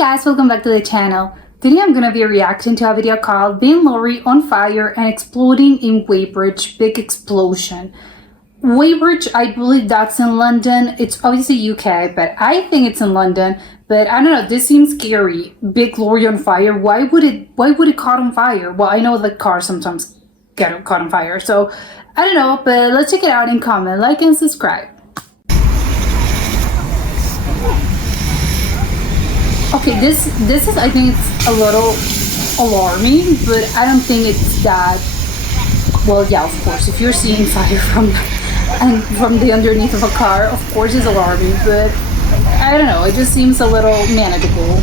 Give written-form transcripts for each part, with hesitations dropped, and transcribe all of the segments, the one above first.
Guys, welcome back to the channel. Today I'm gonna be reacting to a video called Being Lorry on Fire and Exploding in Weybridge, Big Explosion. Weybridge, I believe that's in London. It's obviously UK, but I think it's in London. But I don't know, this seems scary. Big lorry on fire. Why would it caught on fire? Well, I know that cars sometimes get caught on fire, so I don't know, but let's check it out and comment, like and subscribe. Okay, this is, I think it's a little alarming, but I don't think it's that, well, yeah, of course, if you're seeing fire from the underneath of a car, of course it's alarming, but I don't know, it just seems a little manageable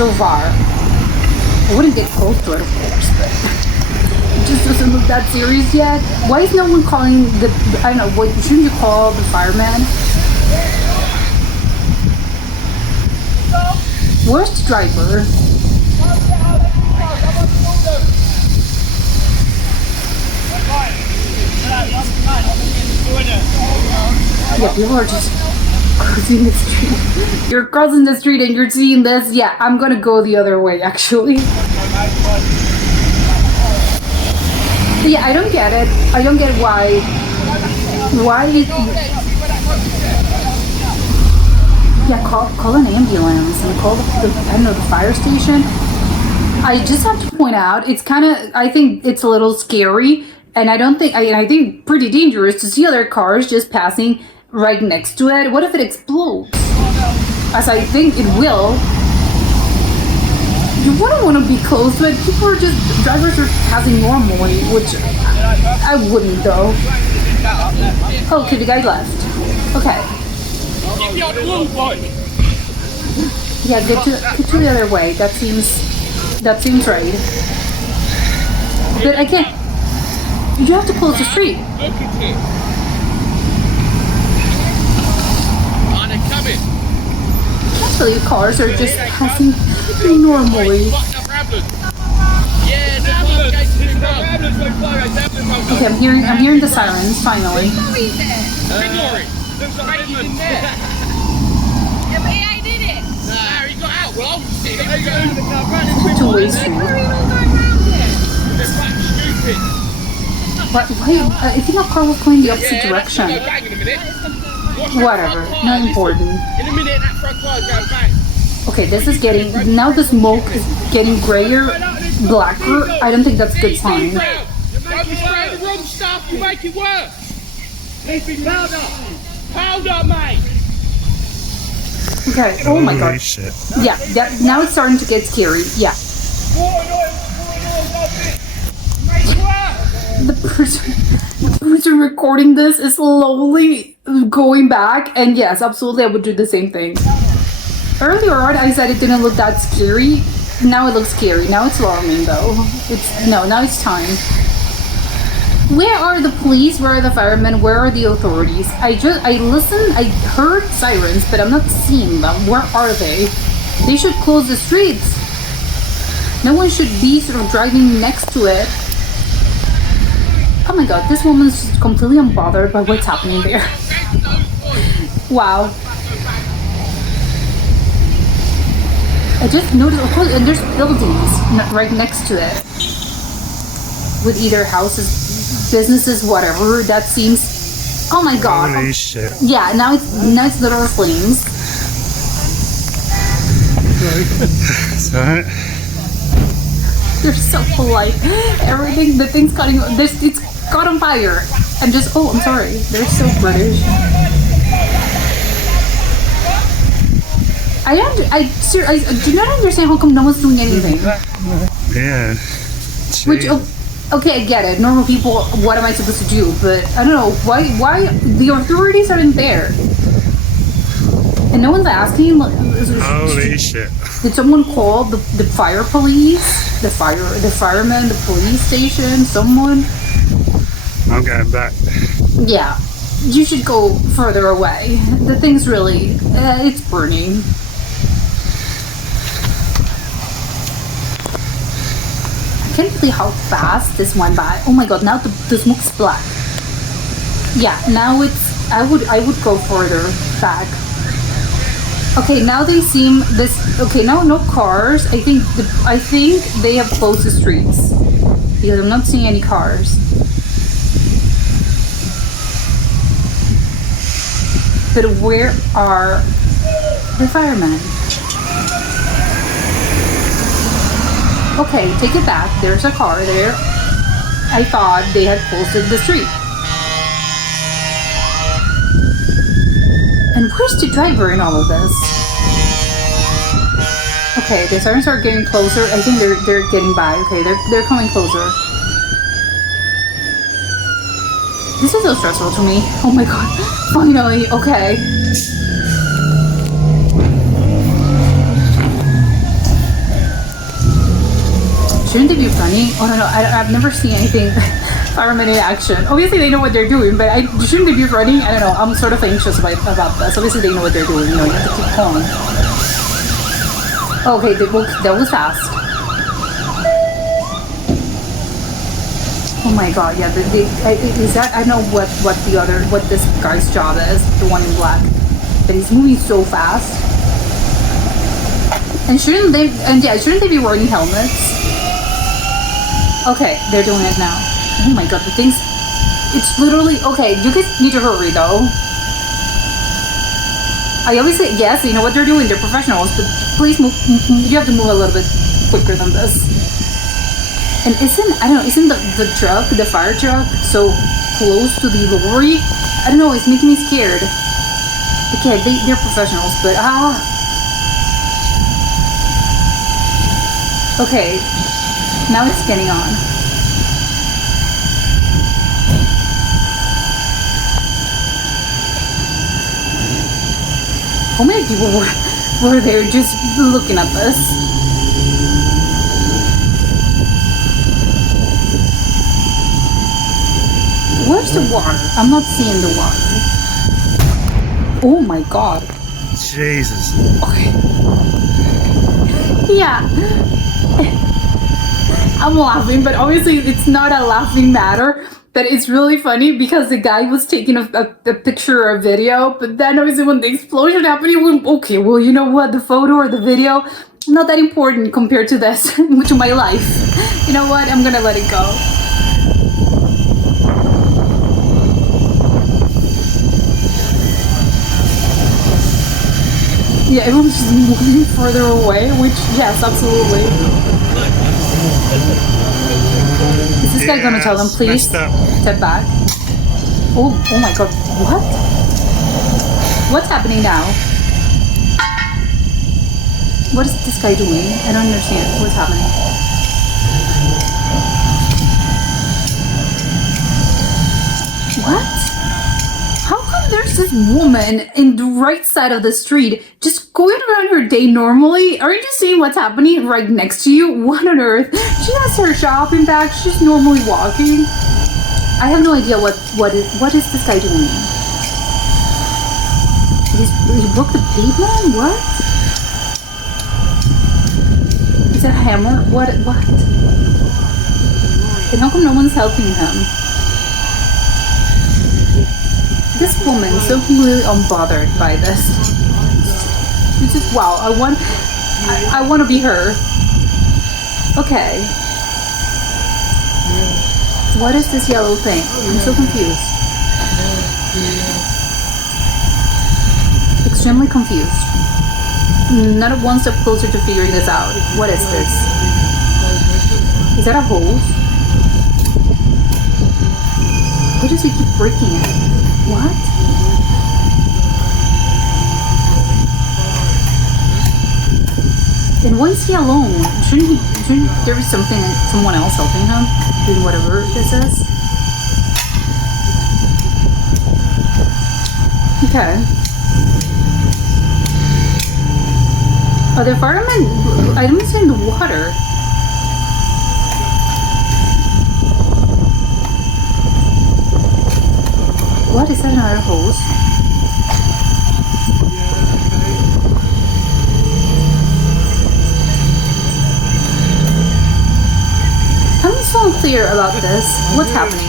so far. I wouldn't get close to it, of course, but it just doesn't look that serious yet. Why is no one calling I don't know, what shouldn't you call the fireman? Where's the driver? Yeah, people are just crossing the street. You're crossing the street and you're seeing this. Yeah, I'm gonna go the other way, actually. But yeah, I don't get it. I don't get why yeah, call an ambulance and call I don't know, the fire station. I just have to point out, it's kind of, I think it's a little scary, and I think pretty dangerous to see other cars just passing right next to it. What if it explodes? As I think it will. You wouldn't want to be close to it. Drivers are passing normally, which I wouldn't though. Oh, okay, the guy left. Okay. Yeah, get to the other way. That seems right. But again, you have to close the street. Actually, cars are just passing normally. Okay, I'm hearing the sirens finally. Two-way street. Why? I think our car was going the opposite direction. Whatever, not important. Okay, this is getting, now the smoke is getting grayer, blacker. I don't think that's a good sign. Don't be spraying the wrong stuff, you make it worse. Need to be powder. Powder, mate. Okay, oh my god. Shit. Yeah, now it's starting to get scary. Yeah. The person recording this is slowly going back, and yes, absolutely I would do the same thing. Earlier on I said it didn't look that scary. Now it looks scary. Now it's alarming though. Now it's time. Where are the police? Where are the firemen? Where are the authorities? I listened, I heard sirens, but I'm not seeing them. Where are they? They should close the streets. No one should be sort of driving next to it. Oh my god, this woman's just completely unbothered by what's happening there. Wow. I just noticed, of course, and there's buildings right next to it. With either houses, businesses, whatever. That seems. Oh my god! Holy shit! Yeah, now it's literal flames. Sorry. They're so polite. Everything, the thing's cutting. It's caught on fire. I'm just. Oh, I'm sorry. They're so British. I do not understand how come no one's doing anything. Yeah. Which. Okay, I get it. Normal people, what am I supposed to do? But I don't know, why the authorities aren't there? And no one's asking. Holy shit. Did someone call the fire police? The firemen, the police station, someone? I'm going back. Yeah. You should go further away. The thing's really, it's burning. I can't believe how fast this went by. Oh my god, now the smoke's black. Yeah, now it's, I would go further back. Okay, now they seem this. Okay, now no cars. I think they have closed the streets because I'm not seeing any cars. But where are the firemen? Okay, take it back. There's a car there. I thought they had closed the street. And where's the driver in all of this? Okay, the sirens are getting closer. I think they're getting by. Okay, they're coming closer. This is so stressful to me. Oh my god. Finally, okay. Shouldn't they be running? Oh no, I've never seen anything firemen in action. Obviously they know what they're doing, but shouldn't they be running? I don't know. I'm sort of anxious about this. Obviously they know what they're doing. You know, you have to keep calm. Okay, that was fast. Oh my god, yeah. Is that, I don't know what this guy's job is. The one in black, but he's moving so fast. And shouldn't they be wearing helmets? Okay, they're doing it now. Oh my god, the things... It's literally... Okay, you guys need to hurry though. I always say, yes, they know what they're doing, they're professionals, but please move... You have to move a little bit quicker than this. And isn't the truck, the fire truck, so close to the lorry? I don't know, it's making me scared. Okay, they're professionals, but... Okay, now it's getting on. How many people were there just looking at this? Where's the water? I'm not seeing the water. Oh my god. Jesus. Okay. Yeah. I'm laughing, but obviously it's not a laughing matter. But it's really funny because the guy was taking a picture or a video, but then obviously when the explosion happened, he went, okay, well, you know what, the photo or the video, not that important compared to this, to my life. You know what, I'm gonna let it go. Yeah, everyone's just moving further away, which, yes, absolutely. Is this guy gonna tell them, please step back? Oh my god, what? What's happening now? What is this guy doing? I don't understand what's happening. What? How come there's this woman in the right side of the street just going around her day normally? Are you just seeing what's happening right next to you? What on earth? She has her shopping bag. She's normally walking. I have no idea what is this guy doing? He broke the pavement? What? Is that a hammer? What? And how come no one's helping him? This woman is so completely unbothered by this. She's just, wow, I want to be her. Okay. What is this yellow thing? I'm so confused. Extremely confused. Not one step closer to figuring this out. What is this? Is that a hose? Why does he keep breaking it? What? And why is he alone? Shouldn't there be someone else helping him? Doing whatever this is? Okay. Are the firemen? I don't see in the water. What is that, another hose? I'm so unclear about this. What's happening?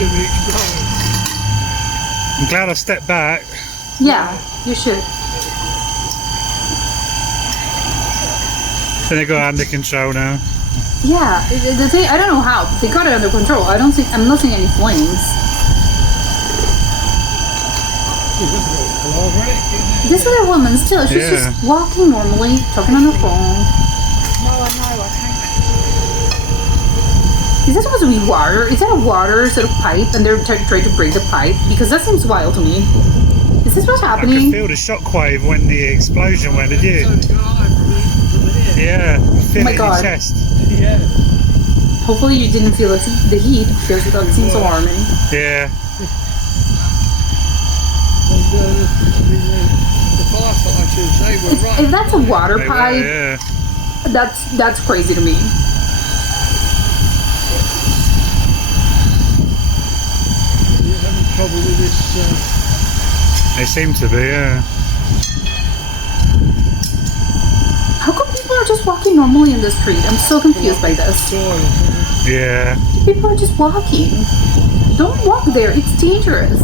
I'm glad I stepped back. Yeah, you should. think they got it under control now. Yeah, the thing, I don't know how. They got it under control. I'm not seeing any flames. This other woman still, she's Yeah. just walking normally, talking on her phone. No, I know, I can't. Is that supposed to be water? Is that a water sort of pipe and they're trying to break the pipe? Because that seems wild to me. Is this what's I could happening? feel the shockwave when the explosion went, did you? Yeah, feel Oh my it in God. your chest. Yeah. Hopefully you didn't feel the heat because that seems alarming. Yeah. The firefighters, they were right. If that's a water They were, pipe, yeah. that's crazy to me. You're having trouble with this. They seem to be, yeah. How come people are just walking normally in the street? I'm so confused by this. Yeah. People are just walking. Don't walk there, it's dangerous.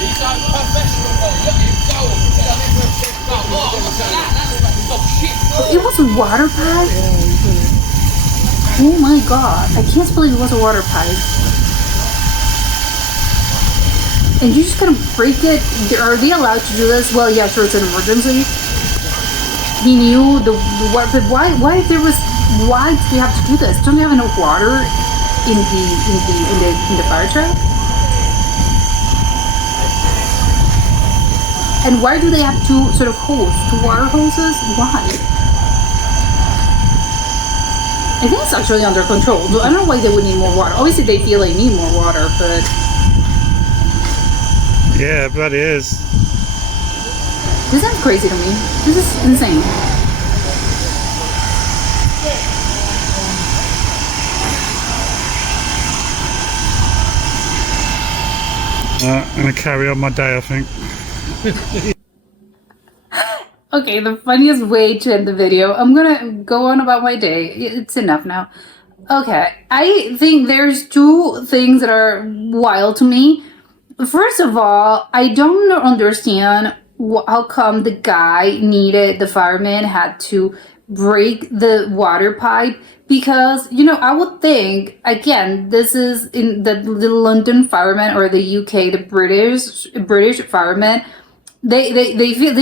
He's so professional. Look at him going. Oh, shit. It was a water pipe? Oh my god, I can't believe it was a water pipe. And you just gonna break it? Are they allowed to do this? Well, yeah, sure, it's an emergency. He knew but why did they have to do this? Don't they have enough water in the fire truck? And why do they have two sort of two water hoses? Why? I think it's actually under control. I don't know why they would need more water. Obviously, they feel they need more water, but Yeah, bloody is. this sounds crazy to me. This is insane. I'm going to carry on my day, I think. Okay, the funniest way to end the video. I'm gonna go on about my day. It's enough now. Okay, I think there's two things that are wild to me. First of all, I don't understand how come the fireman had to break the water pipe, because I would think, again, this is in the London firemen, or the UK, the British firemen. They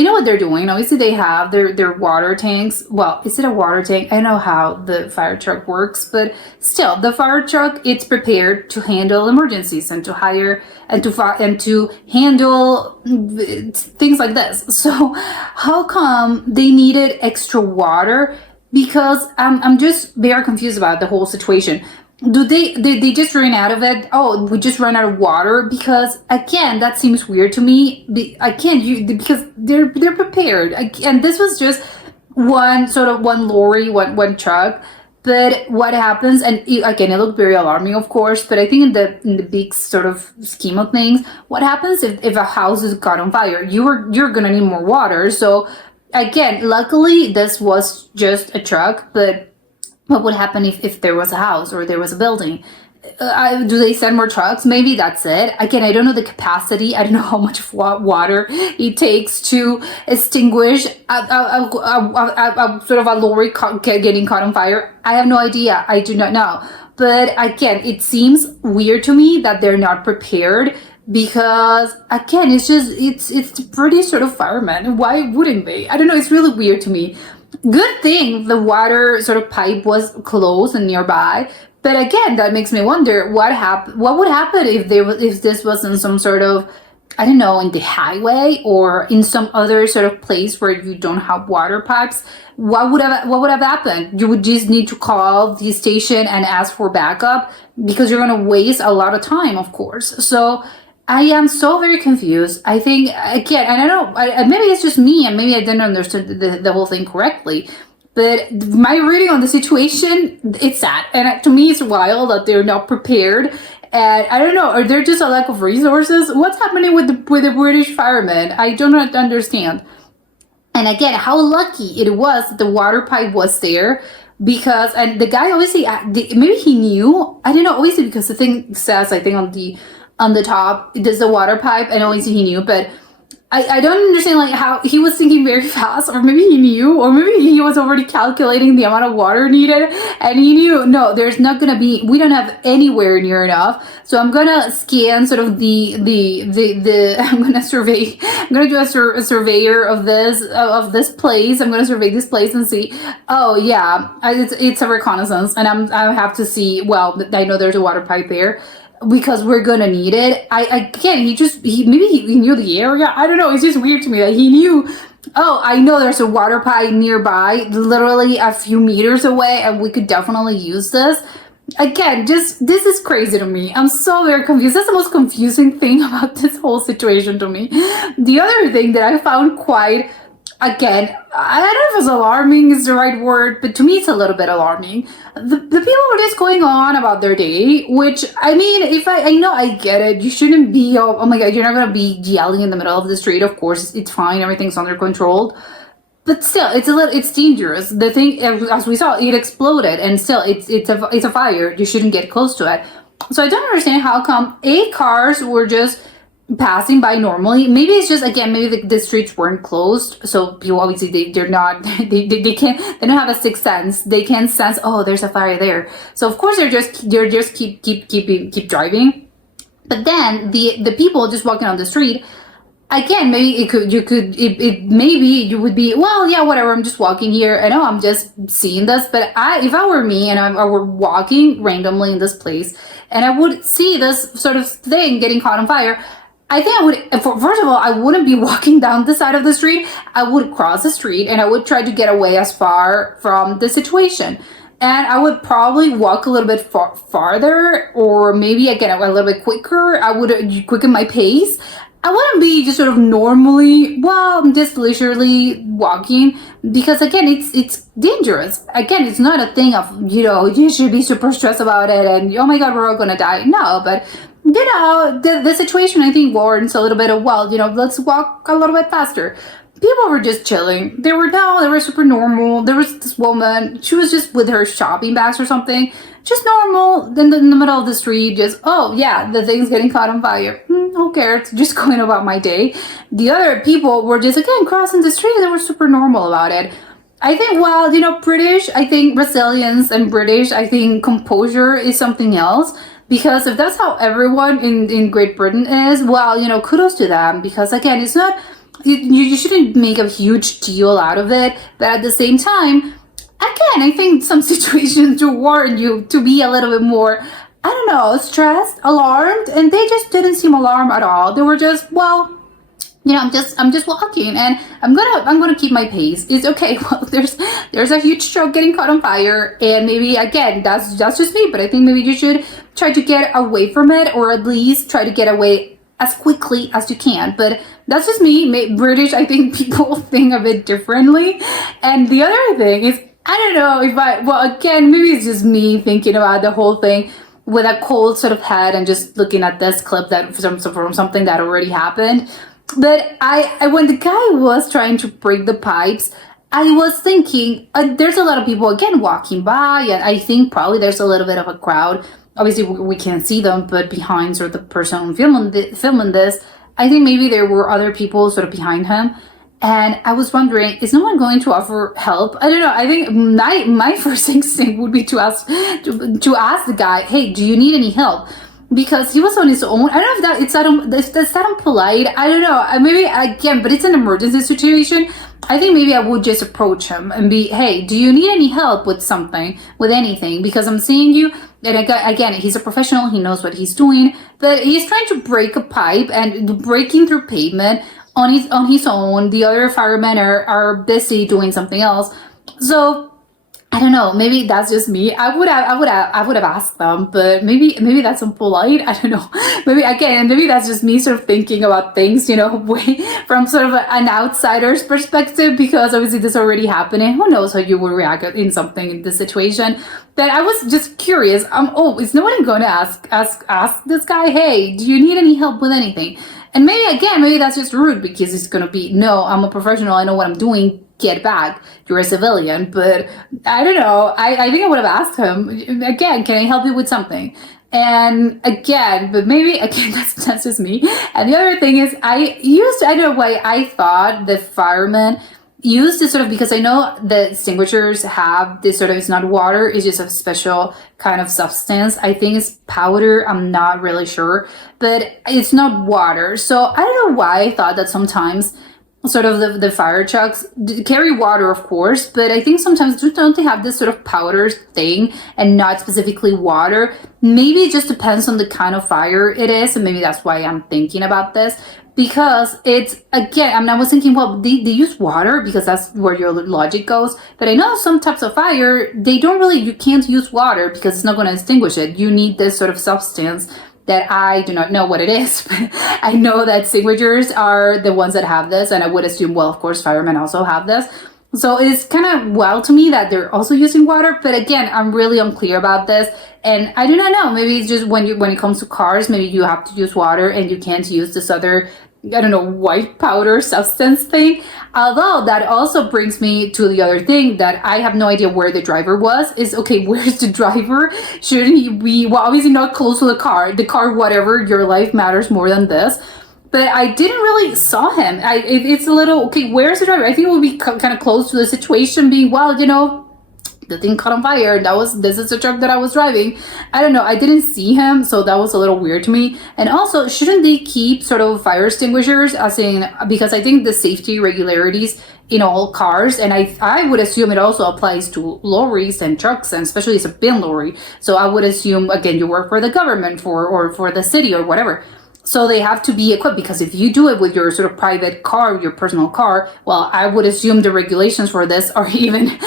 know what they're doing. Obviously, they have their water tanks. Well, is it a water tank? I know how the fire truck works, but still, the fire truck, it's prepared to handle emergencies and to hire and to handle things like this. So, how come they needed extra water? Because I'm just very confused about the whole situation. Do they just ran out of it? Oh, we just ran out of water? Because again, that seems weird to me. Because they're prepared. And this was just one lorry, one truck. But what happens? And again, it looked very alarming, of course. But I think in the big sort of scheme of things, what happens if a house is caught on fire? You're gonna need more water. So again, luckily this was just a truck, but what would happen if there was a house or there was a building? Do they send more trucks? Maybe that's it. Again, I don't know the capacity. I don't know how much water it takes to extinguish a sort of a lorry getting caught on fire. I have no idea. I do not know. But again, it seems weird to me that they're not prepared, because again, it's pretty sort of firemen. Why wouldn't they? I don't know. It's really weird to me. Good thing the water sort of pipe was close and nearby. But again, that makes me wonder what would happen if this was in some sort of, I don't know, in the highway or in some other sort of place where you don't have water pipes. What would have happened? You would just need to call the station and ask for backup, because you're going to waste a lot of time, of course. So I am so very confused. I think, again, and I don't know, maybe it's just me, and maybe I didn't understand the whole thing correctly, but my reading on the situation, it's sad. And to me, it's wild that they're not prepared. And I don't know, are there just a lack of resources? What's happening with the British firemen? I do not understand. And again, how lucky it was that the water pipe was there. because, and the guy obviously, maybe he knew, I don't know, obviously because the thing says, I think on the top, there's a water pipe, and obviously he knew, but I don't understand like how he was thinking very fast, or maybe he knew, or maybe he was already calculating the amount of water needed, and he knew, no, there's not gonna be, we don't have anywhere near enough, so I'm gonna scan sort of the I'm gonna survey, I'm gonna do a surveyor of this place, I'm gonna survey this place and see, oh yeah, it's a reconnaissance, and I have to see, well, I know there's a water pipe there, because we're gonna need it. Maybe he knew the area. I don't know. It's just weird to me that he knew. Oh, I know there's a water pipe nearby, literally a few meters away, and we could definitely use this. Again, this is crazy to me. I'm so very confused. That's the most confusing thing about this whole situation to me. The other thing that I found quite, again, I don't know if it's alarming is the right word, but to me it's a little bit alarming. The people were just going on about their day, which, I mean, if I know, I get it. You shouldn't be, oh my God, you're not going to be yelling in the middle of the street. Of course, it's fine. Everything's under control. But still, it's dangerous. The thing, as we saw, it exploded, and still, it's a fire. You shouldn't get close to it. So I don't understand how come 8 cars were just passing by normally. Maybe it's just, again, maybe the streets weren't closed, so people obviously they're not they don't have a sixth sense. They can't sense, oh, there's a fire there, so of course they're just keep driving. But then the people just walking on the street, again, maybe maybe you would be, well, yeah, whatever, I'm just walking here, I know I'm just seeing this, but if I were me and I were walking randomly in this place and I would see this sort of thing getting caught on fire, I think I would, first of all, I wouldn't be walking down the side of the street. I would cross the street and I would try to get away as far from the situation. And I would probably walk a little bit farther, or maybe again, a little bit quicker. I would quicken my pace. I wouldn't be just sort of normally, well, just leisurely walking, because again, it's dangerous. Again, it's not a thing of, you should be super stressed about it and, oh my God, we're all gonna die. No, but the situation, I think, warrants a little bit of, well, let's walk a little bit faster. People were just chilling. They were super normal. There was this woman, she was just with her shopping bags or something, just normal, then in the middle of the street, just, oh yeah, the thing's getting caught on fire. Who cares? Just going about my day. The other people were just, again, crossing the street, and they were super normal about it. I think, well, British, I think resilience, and British, I think composure is something else. Because if that's how everyone in Great Britain is, well, kudos to them. Because again, it's not, you shouldn't make a huge deal out of it. But at the same time, again, I think some situations do warrant you to be a little bit more, I don't know, stressed, alarmed. And they just didn't seem alarmed at all. They were just, well, I'm just walking, and I'm gonna keep my pace. It's okay. Well, there's a huge truck getting caught on fire, and maybe, again, that's just me, but I think maybe you should try to get away from it, or at least try to get away as quickly as you can. But that's just me. British, I think people think of it differently. And the other thing is, I don't know well, again, maybe it's just me thinking about the whole thing with a cold sort of head and just looking at this clip that from something that already happened. But when the guy was trying to break the pipes, I was thinking, there's a lot of people, again, walking by, and I think probably there's a little bit of a crowd. Obviously, we can't see them, but behind sort of the person filming this, I think maybe there were other people sort of behind him. And I was wondering, is no one going to offer help? I don't know. I think my first instinct would be to ask the guy, hey, do you need any help? Because he was on his own. I don't know if that's that impolite. I don't know. Maybe, again, but it's an emergency situation. I think maybe I would just approach him and be, hey, do you need any help with something, with anything? Because I'm seeing you. And again, he's a professional. He knows what he's doing. But he's trying to break a pipe and breaking through pavement on his own. The other firemen are busy doing something else. So I don't know, maybe that's just me. I would have asked them, but maybe that's impolite. I don't know. Maybe that's just me sort of thinking about things, way from sort of an outsider's perspective, because obviously this already happening. Who knows how you would react in something in this situation? But I was just curious. Is nobody going to ask this guy, hey, do you need any help with anything? And maybe that's just rude, because it's going to be, no, I'm a professional, I know what I'm doing. get back. You're a civilian. But I don't know. I think I would have asked him, again, can I help you with something? And again, but maybe again, that's just me. And the other thing is, I don't know why I thought the firemen used this sort of, because I know the extinguishers have this sort of, it's not water, it's just a special kind of substance. I think it's powder, I'm not really sure, but it's not water. So I don't know why I thought that sometimes sort of the fire trucks carry water, of course, but I think sometimes don't they have this sort of powder thing and not specifically water? Maybe it just depends on the kind of fire it is, and maybe that's why I'm thinking about this. Because it's, again, I mean, I was thinking, well, they use water because that's where your logic goes. But I know some types of fire, they don't really, you can't use water because it's not going to extinguish it. You need this sort of substance that I do not know what it is. But I know that extinguishers are the ones that have this. And I would assume, well, of course, firemen also have this. So it's kind of wild to me that they're also using water. But again, I'm really unclear about this. And I do not know, maybe it's just when it comes to cars, maybe you have to use water and you can't use this other, I don't know, white powder substance thing. Although that also brings me to the other thing that I have no idea where the driver was, is, okay, where's the driver? Shouldn't he be, well, obviously not close to the car, whatever, your life matters more than this. But I didn't really saw him. It's a little, okay, where's the driver? I think it would be kind of close to the situation being, well, you know, the thing caught on fire. This is the truck that I was driving. I don't know. I didn't see him, so that was a little weird to me. And also, shouldn't they keep sort of fire extinguishers, as in, because I think the safety regularities in all cars, and I would assume it also applies to lorries and trucks, and especially it's a bin lorry. So I would assume, again, you work for the government or for the city or whatever. So they have to be equipped, because if you do it with your sort of private car, your personal car, well, I would assume the regulations for this are even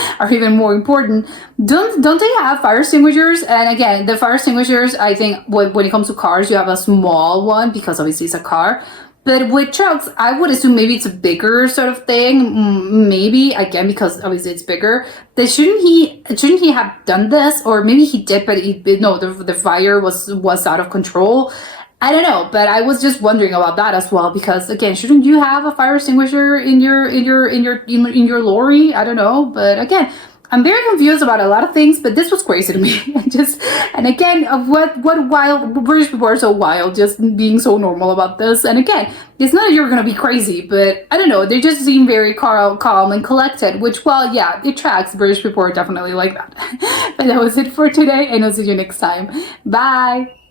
more important. Don't they have fire extinguishers? And again, the fire extinguishers, I think when it comes to cars, you have a small one because obviously it's a car. But with trucks, I would assume maybe it's a bigger sort of thing. Maybe, again, because obviously it's bigger. Then shouldn't he have done this? Or maybe he did, but the fire was out of control. I don't know, but I was just wondering about that as well, because again, shouldn't you have a fire extinguisher in your lorry? I don't know, but again, I'm very confused about a lot of things, but this was crazy to me. And again, what wild British people are so wild, just being so normal about this. And again, it's not that you're gonna be crazy, but I don't know, they just seem very calm and collected, which, well, yeah, it tracks. British people are definitely like that. But that was it for today, and I'll see you next time. Bye.